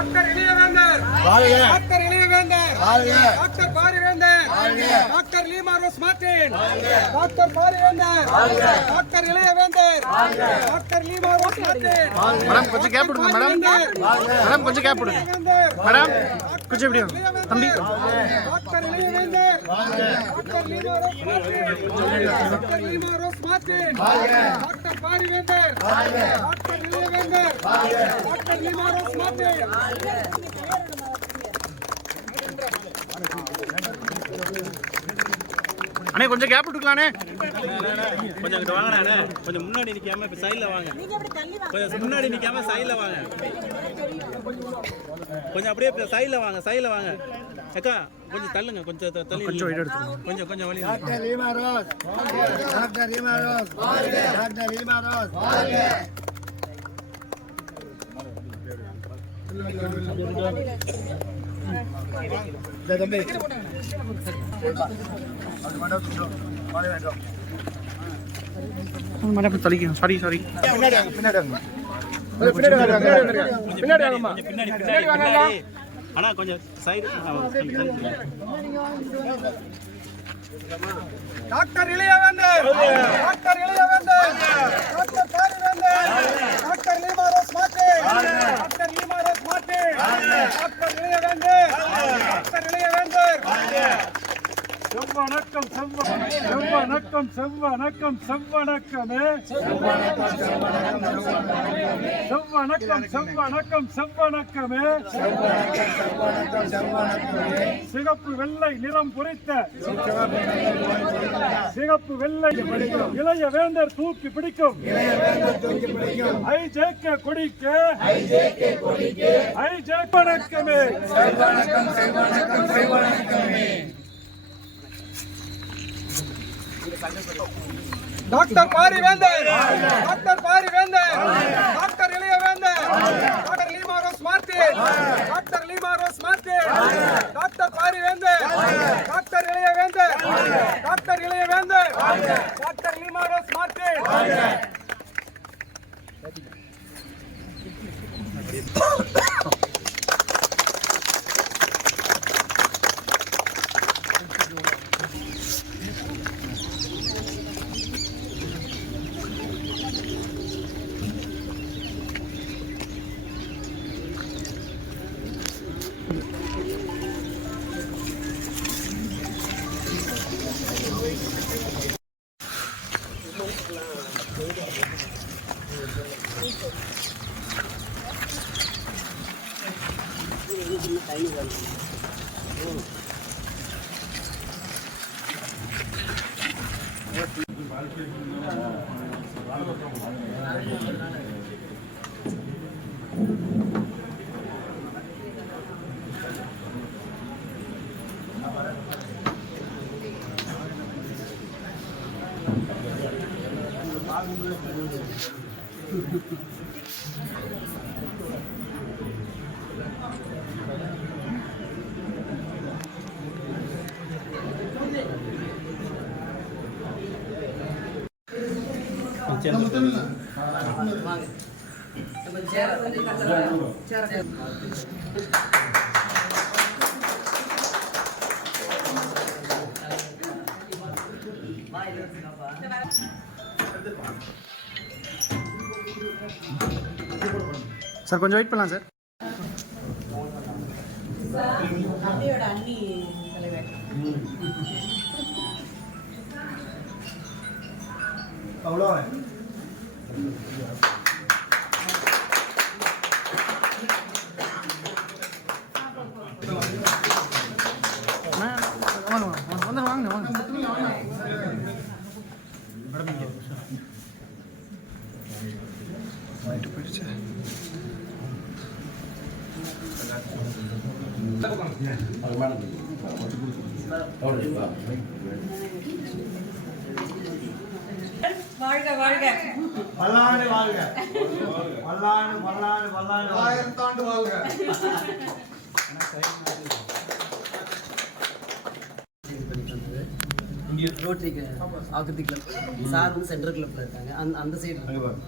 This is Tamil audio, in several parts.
Doctor Ilaiyavendhar doctor Ilaiyavendhar doctor Parivendhar doctor Leema Rose Martin doctor Parivendhar doctor Ilaiyavendhar doctor Leema Rose Martin. Madam கொஞ்சம் கேப் விடுங்க மேடம். மேடம் கொஞ்சம் கேப் விடுங்க மேடம். கொஞ்சம் இப்படி தம்பி. Doctor Ilaiyavendhar doctor Leema Rose Martin doctor Leema Rose Martin doctor Parivendhar doctor Ilaiyavendhar doctor Leema Rose Martin. அண்ணே கொஞ்சம் கேப் விட்டுக்கலானே. கொஞ்சம் அங்கிட்டு வாங்கண்ணே. கொஞ்சம் முன்னாடி நிக்காம இப்ப சைடுல வாங்க. கொஞ்சம் முன்னாடி நிக்காம சைடுல வாங்க. கொஞ்சம் அப்படியே சைடுல வாங்க. சைடுல வாங்க அக்கா. கொஞ்சம் தள்ளுங்க. கொஞ்சம் தள்ளி கொஞ்சம் வெயிட் எடுத்து கொஞ்சம் வழி. Doctor Leema Rose doctor Leema Rose doctor Leema Rose. தம்பி மேடம் தள்ளிக்க. Sorry sorry. அண்ணா கொஞ்சம் side. Doctor Ilaiyavendhar doctor Ilaiyavendhar doctor Parivendhar doctor Leema Rose Martin doctor Leema Rose Martin doctor Ilaiyavendhar doctor Ilaiyavendhar. செவ்வணக்கம் செவ்வணக்கம் செவ்வணக்கம் செவ்வணக்கமே செவ்வணக்கம் செவ்வணக்கம் செவ்வணக்கமே சிகப்பு வெள்ளை நிறம் பொறித்த சிகப்பு வெள்ளை இளைய வேந்தர் தூக்கி பிடிக்கும் ஐஜேகே கொடிக்கு ஐஜேகே வணக்கமே. Doctor Parivendhar doctor Parivendhar doctor Ilaiyavendhar doctor Leema Rose Martin doctor Leema Rose Martin doctor Parivendhar doctor Ilaiyavendhar doctor Ilaiyavendhar doctor Leema Rose Martin. Sir கொஞ்சம் வெயிட் பண்ணலாம் சார். தம்பியோட அண்ணி தலைவர் அவ்வளோ வந்து வாங்க வாங்க. போயிடுச்சு. வாழ்க வாழ்க பல்லாண்டு வாழ்க பல்லாண்டு பல்லாண்டு பல்லாண்டு 1000 ஆண்டு வாழ்க. ரோட்டரி ஆகத்தி கிளப் சார் வந்து சென்ட்ரல் கிளப்ல இருக்காங்க. அந்த சைடு பாருங்க.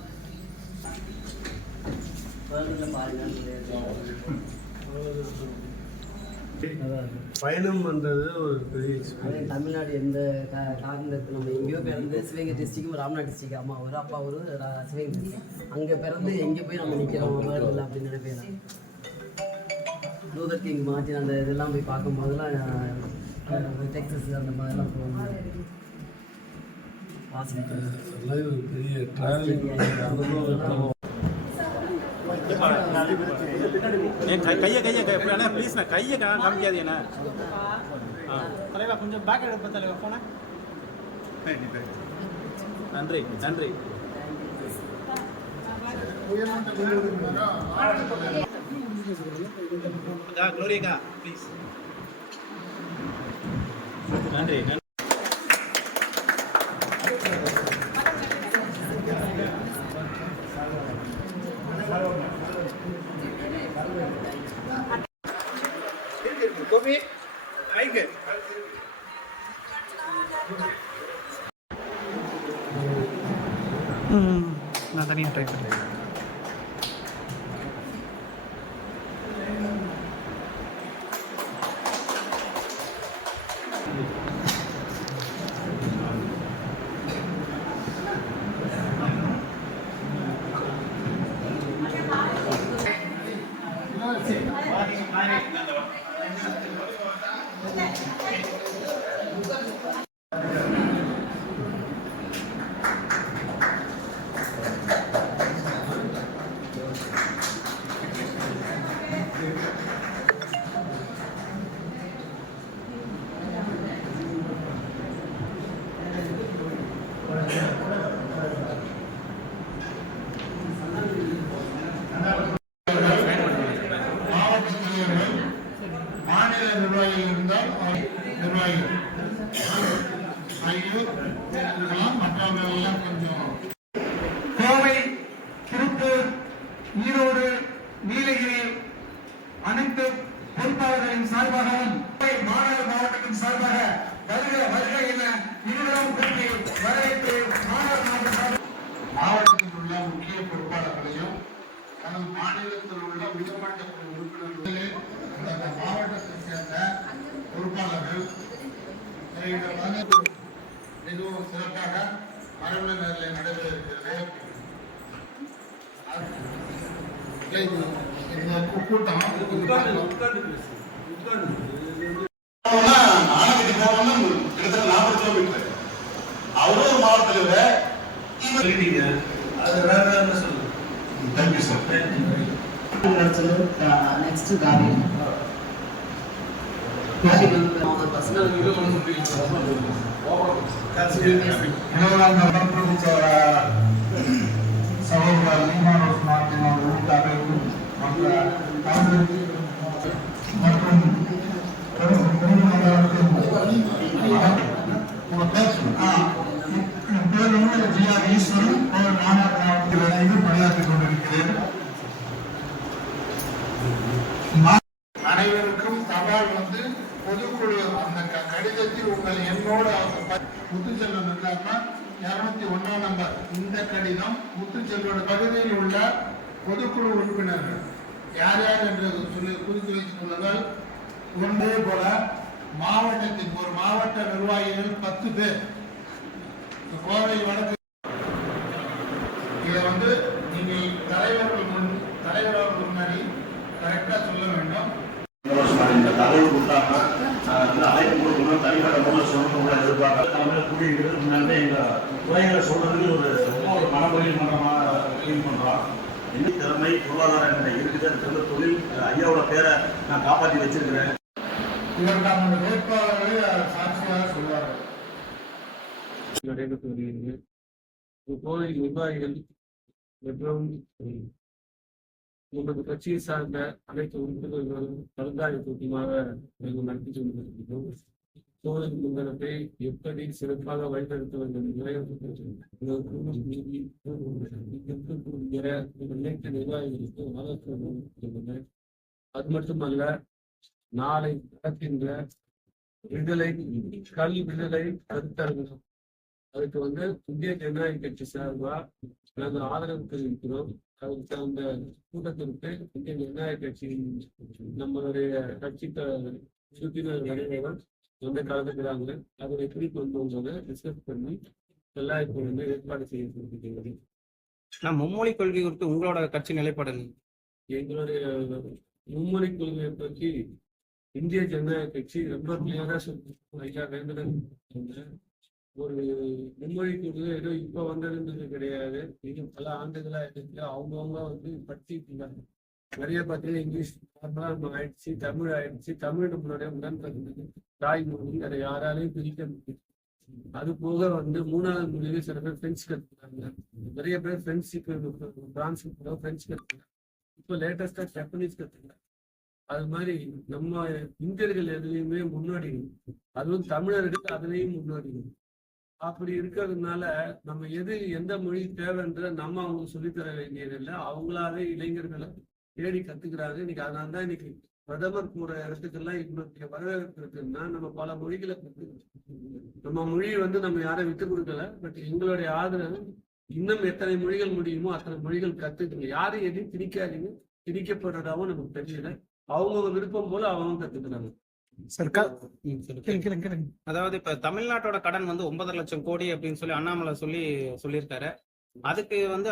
பயணம் பண்றது ஒரு பெரிய அதே தமிழ்நாடு எந்த காரணத்துக்கு நம்ம எங்கேயோ பிறந்து சிவகங்கை டிஸ்ட்ரிக்ட் ராம்நாத் டிஸ்ட்ரிக்ட் அம்மா ஒரு அப்பா ஒரு சிவகங்கை டிஸ்ட்ரிக்ட் அங்கே பிறந்து எங்கே போய் நம்ம நிற்கிறோம் வேர்ல்டில் அப்படின்னு நினைப்பேன். லூதர் கிங் மாற்றி அந்த இதெல்லாம் போய் பார்க்கும்போதெல்லாம் டெக்ஸஸ் அந்த மாதிரிலாம் போகணும். பெரிய டிராவல் கையை ப்ளீஸ் நான் கையை காமிக்காது என்ன தலைவா கொஞ்சம் பேக் எடுப்ப தலைவா போன நன்றி நன்றி. க்ளோரியா ப்ளீஸ் நன்றி. கோபி ஐக்கு நான் தனியாக ட்ரை பண்ணுறேன். மாநில நிர்வாகிகள் இருந்தால் நிர்வாகிகள் மற்றவங்க எல்லாம் கொஞ்சம் கோவை, திருப்பூர், ஈரோடு, நீலகிரி அனைத்து பொறுப்பாளர்களின் சார்பாகவும் மாநகர மாவட்டத்தின் சார்பாக வருக வருக என இருவரும் கூட்டி வரவேற்று மாவட்டத்தில் உள்ள முக்கிய பொறுப்பாளர்களையும் நமது மாநிலத்தில் உள்ள உயர்மட்ட உறுப்பினர்களே அந்த மாவட்டத்தை சேர்ந்த பொறுப்பாளர்கள் மிகவும் சிறப்பாக மரபினரில் நடைபெற இருக்கிறது. இந்த கூட்டம் நாளைக்கு போகணும்னா கிட்டத்தட்ட 40 கிலோமீட்டர். அவரும் ஒரு மாவட்டத்தில் அது வேற என்ன சொல்லுங்க. Thank you sir. நெக்ஸ்ட் காவி பர்சனல் சகோதரர் லீமான் மார்ட்டின் உள்ளிட்டார்கள் மற்றும் ஈஸ்வரன் மாவட்டத்தில் பணியாற்றிக் கொண்டிருக்கிறேன். அனைவருக்கும் தபால் வந்து பொதுக்குழு அந்த கடிதத்தில் உங்கள் என்னோட முத்துச்செல்வன் இருந்தாருன்னா 201 நம்பர் இந்த கடிதம் முத்துச்செல்வன் பகுதியில் உள்ள பொதுக்குழு உறுப்பினர்கள் யார் யார் என்று சொல்லி குறித்து வைத்துக் கொள்ளுங்கள். ஒன்றே போல மாவட்டத்தின் ஒரு மாவட்ட நிர்வாகிகள் 10 பேர் கோவை வடக்கு. இதை வந்து நீங்கள் தலைவர்கள் முன்னாடி கரெக்டா சொல்ல வேண்டும். இந்த தகவல் கொடுத்தாங்க அழைப்பு கொடுக்கணும் தனிப்பட்ட முறையில் சொல்லணும் எதிர்பார்க்க கூட்டிகிட்டு முன்னாடி எங்கள் துறைகளை சொல்றதுக்கு ஒரு மனமொழியில் மன்றமாக ஃபீல் பண்ணுறோம். இன்னும் திறமை பொருளாதாரம் இருக்குது. தொழில் ஐயாவோட பேரை நான் காப்பாற்றி வச்சிருக்கிறேன். இதற்கான வேட்பாளர்களை சாட்சியாக சொல்வார்கள். நடைபெற்று வருகிறது. கோவை நிர்வாகிகள் மற்றும் நமது கட்சியை சார்ந்த அனைத்து உறுப்பினர்களும் கலந்தாய்வு கூட்டமாக நாங்கள் நடத்தி கொண்டிருக்கிறோம். கோவை மண்டலத்தை எப்படி சிறப்பாக வழிநடத்த வேண்டும் அனைத்து நிர்வாகிகளுக்கு ஆலோசனை. அது மட்டுமல்ல, நாளை நடக்கின்ற கல்வி விடுதலை கருத்தரங்கம் அதுக்கு வந்து இந்திய ஜனநாயக கட்சி சார்பா நாங்கள் ஆதரவு தெரிவிக்கிறோம். அதுக்கு அந்த கூட்டத்திற்கு இந்திய ஜனநாயக கட்சியின் நம்மளுடைய கட்சி சுற்றினர் வரைவர்கள் வந்து கலந்துக்கிறாங்க. அதை எப்படி கொண்டு வந்ததை டிஸ்கஸ் பண்ணி எல்லாம் இப்போ வந்து ஏற்பாடு செய்யப்பட்டிருக்கிறது. நான் மும்மொழி கொள்கை குறித்து உங்களோட கட்சி நிலைப்பாடு என்ன? எங்களுடைய மும்மொழி கொள்கையை பற்றி இந்திய ஜனநாயக கட்சி ரொம்ப கிளியரா சொல்லி ஐயா வேந்தன் ஒரு மும்மொழி கொள்கை ஏதோ இப்ப வந்திருந்தது கிடையாது. இது பல ஆண்டுகளா இருக்கு. அவங்கவுங்க வந்து படிச்சுட்டு இருந்தாங்க. நிறைய பார்த்தீங்கன்னா இங்கிலீஷ் ஆயிடுச்சு, தமிழ் ஆயிடுச்சு. தமிழ் நம்மளுடைய உடன் பிறந்தது தாய்மொழி, அதை யாராலையும் பிரிக்க முடியும். அது போக வந்து மூணாவது மொழியில சில பேர் பிரெஞ்சு கற்றுக்கிறாங்க. நிறைய பேர் பிரான்ஸ் பிரெஞ்சு கற்றுக்கிறாங்க. இப்போ லேட்டஸ்டா ஜப்பனீஸ் கற்றுக்கிறாங்க. அது மாதிரி நம்ம இந்தியர்கள் எதுலையுமே முன்னாடி, அதுவும் தமிழர்கள் அதுலேயும் முன்னாடி. அப்படி இருக்கிறதுனால நம்ம எந்த மொழி தேவைன்ற நம்ம அவங்களுக்கு சொல்லித்தர வேண்டியதில்லை. அவங்களாவே இளைஞர்களை தேடி கத்துக்கிறாங்க. இன்னைக்கு அதனால்தான் இன்னைக்கு பிரதமர் போற இடத்துக்கெல்லாம் இவ்வளவு வரவேற்பு இருக்குன்னா நம்ம பல மொழிகளை கத்துக்கிறோம். நம்ம மொழி வந்து நம்ம யாரும் விட்டு கொடுக்கல. பட் எங்களுடைய ஆதரவு இன்னும் எத்தனை மொழிகள் முடியுமோ அத்தனை மொழிகள் கத்துக்கணும். யாரும் எதையும் திணிக்காதீங்க. திணிக்கப்படுறதாவும் நமக்கு தெரியல. அவங்க விருப்பம் போல அவங்க கத்துக்கிறாங்க. அதாவது இப்ப தமிழ்நாட்டோட கடன் வந்து 9.5 லட்சம் கோடி அப்படின்னு சொல்லி அண்ணாமலை சொல்லியிருக்காரு. அதுக்கு வந்து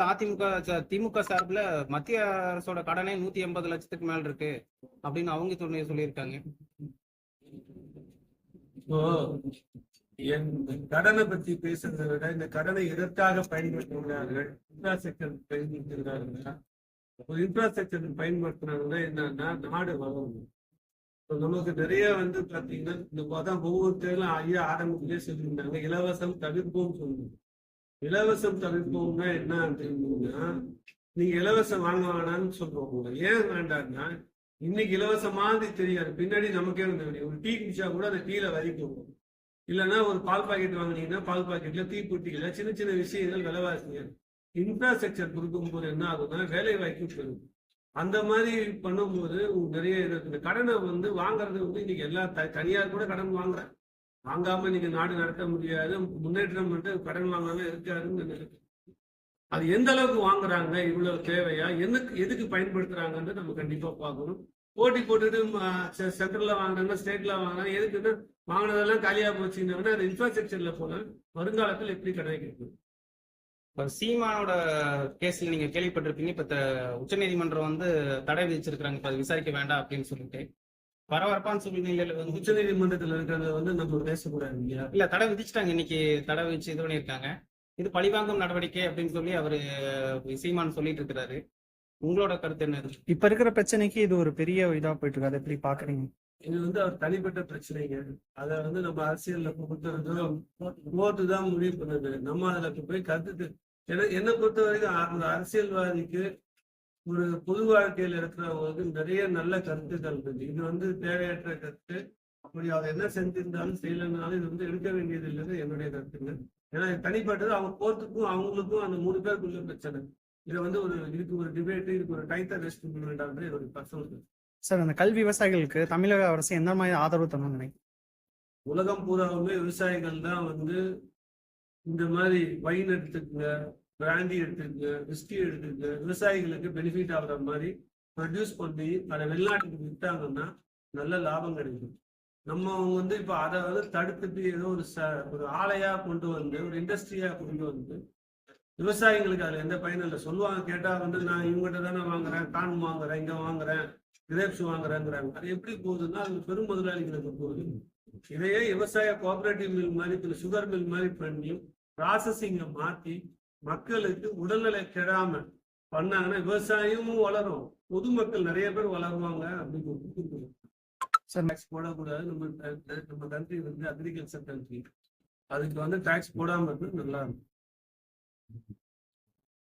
திமுக சார்பில் மத்திய அரசோட கடனே 180 லட்சத்துக்கு மேல இருக்கு அப்படின்னு அவங்க சொல்லியிருக்காங்க. இப்போ என் கடனை பத்தி பேசுறதை விட இந்த கடனை எதற்காக பயன்படுத்துகிறார்கள், இன்ஃப்ராஸ்ட்ரக்சர் பயன்படுத்துகிறார்கள். ஒரு இன்ஃப்ராஸ்ட்ரக்சர் பயன்படுத்தினாங்கன்னா என்னன்னா நாடு வளரும். நமக்கு நிறைய வந்து பாத்தீங்கன்னா இந்த ஒவ்வொருத்தரும் ஐயா ஆரம்பத்திலே சொல்லியிருந்தாங்க இலவசம் தவிர்ப்போம் சொல்லுங்க. இலவசம் தவிர்ப்போம்னா என்ன அப்படின்னா நீங்க இலவசம் வாங்க வேணாம்னு சொல்றோம். ஏன் வேண்டாம்னா இன்னைக்கு இலவசம் மாதிரி தெரியாது, பின்னாடி நமக்கே வந்து ஒரு டீ குடிச்சா கூட அந்த டீல வரி போகும். இல்லைன்னா ஒரு பால் பாக்கெட் வாங்கினீங்கன்னா பால் பாக்கெட்ல தீப்பொட்டிகள் சின்ன சின்ன விஷயங்கள் விலைவாசிங்க. இன்ஃப்ராஸ்ட்ரக்சர் கொடுக்கும் போது என்ன ஆகுதுன்னா வேலை வாய்ப்பு பெறும். அந்த மாதிரி பண்ணும்போது நிறைய இந்த கடனை வந்து வாங்குறது வந்து இன்னைக்கு எல்லா தனியார் கூட கடன் வாங்குறேன். வாங்காம இன்னைக்கு நாடு நடத்த முடியாது, முன்னேற்றம் வந்து கடன் வாங்காம இருக்காருன்னு நினைக்கிறேன். அது எந்த அளவுக்கு வாங்குறாங்க, இவ்வளவு தேவையா, எதுக்கு பயன்படுத்துறாங்கன்னு நம்ம கண்டிப்பா பார்க்கணும். போட்டி போட்டுட்டு சென்ட்ரல்ல வாங்கினாங்க, ஸ்டேட்ல வாங்கினாங்க, எதுக்குன்னா வாங்கினதெல்லாம் காலியா போச்சுன்னா அந்த இன்ஃப்ராஸ்ட்ரக்சர்ல போல வருங்காலத்தில் எப்படி கடை கிடைக்கும். சீமானோட கேஸ்ல நீங்க கேள்விப்பட்டிருப்பீங்க. இப்ப உச்சநீதிமன்றம் வந்து தடை விதிச்சிருக்காங்க. இப்ப அது விசாரிக்க வேண்டாம் அப்படின்னு சொல்லிட்டு பரபரப்பான சூழ்நிலையில வந்து உச்ச நீதிமன்றத்துல இருக்கிறத வந்து நம்ம பேசக்கூடாது இல்லையா? இல்ல தடை விதிச்சிட்டாங்க. இன்னைக்கு தடை விதிச்சு இது பண்ணியிருக்காங்க. இது பழிவாங்கும் நடவடிக்கை அப்படின்னு சொல்லி அவரு சீமான் சொல்லிட்டு இருக்கிறாரு. உங்களோட கருத்து என்ன? இப்ப இருக்கிற பிரச்சனைக்கு இது ஒரு பெரிய இதா போயிட்டு இருக்கு. அதை எப்படி பாக்குறீங்க? இது வந்து அவர் தனிப்பட்ட பிரச்சனைங்க. அதை வந்து நம்ம அரசியல்ல பொறுத்தவரைக்கும் கோர்ட்டு தான் முடிவு பண்ணுது. நம்ம அதுல போய் கருத்து என்னை பொறுத்த வரைக்கும் ஒரு அரசியல்வாதிக்கு ஒரு பொது வாழ்க்கையில இருக்கிறவங்களுக்கு நிறைய நல்ல கருத்துக்கள் இருக்கு. இது வந்து தேவையற்ற கருத்து. அப்படி அவர் என்ன செஞ்சிருந்தாலும் செய்யலனாலும் இது வந்து எடுக்க வேண்டியது இல்லைன்னு என்னுடைய கருத்துங்க. ஏன்னா தனிப்பட்டது அவங்க கோர்ட்டுக்கும் அவங்களுக்கும் அந்த 3 பேருக்குள்ள பிரச்சனை. இதை வந்து இதுக்கு ஒரு டிபேட், இதுக்கு ஒரு டைத்தா ரெஸ்ட் பண்ணுறது என்னுடைய பர்சனல். சார், அந்த கல்வி விவசாயிகளுக்கு தமிழக அரசு எந்த மாதிரி ஆதரவு தரணும்னு நினைக்கிறேன்? உலகம் பூராவுமே விவசாயிகள் தான் வந்து இந்த மாதிரி வைன் எடுத்துக்கங்க, பிராண்டி எடுத்துக்கங்க, விஸ்கி எடுத்துக்கங்க, விவசாயிகளுக்கு பெனிஃபிட் ஆகுற மாதிரி ப்ரொடியூஸ் பண்ணி அதை வெளிநாட்டுக்கு விட்டாங்கன்னா நல்ல லாபம் கிடைக்கும். நம்ம வந்து இப்போ அதை வந்து தடுத்துட்டு ஏதோ ஒரு ஆலையா கொண்டு வந்து ஒரு இண்டஸ்ட்ரியா கொண்டு வந்து விவசாயிகளுக்கு அதுல எந்த பயனும் இல்லை. சொல்லுவாங்க, கேட்டா வந்து நான் இவங்ககிட்ட தானே வாங்குறேன், கான் வாங்குறேன், இங்க வாங்குறேன், கிரேப்ஸ் வாங்குறேங்கிறாங்க. அது எப்படி போகுதுன்னா அது பெரும் முதலாளிகளுக்கு போகுது. இதையே விவசாய கோஆபரேட்டிவ் மில் மாதிரி சுகர் மில் மாதிரி பண்ணி ப்ராசஸிங்கை மாற்றி மக்களுக்கு உடல்நிலை கெடாம பண்ணாங்கன்னா விவசாயமும் வளரும், பொதுமக்கள் நிறைய பேர் வளருவாங்க அப்படின்னு டேக்ஸ் போடக்கூடாது. நம்ம கண்ட்ரி வந்து அக்ரிகல்ச்சர் கண்ட்ரி. அதுக்கு வந்து டேக்ஸ் போடாம இருக்கு நல்லா இருக்கும்.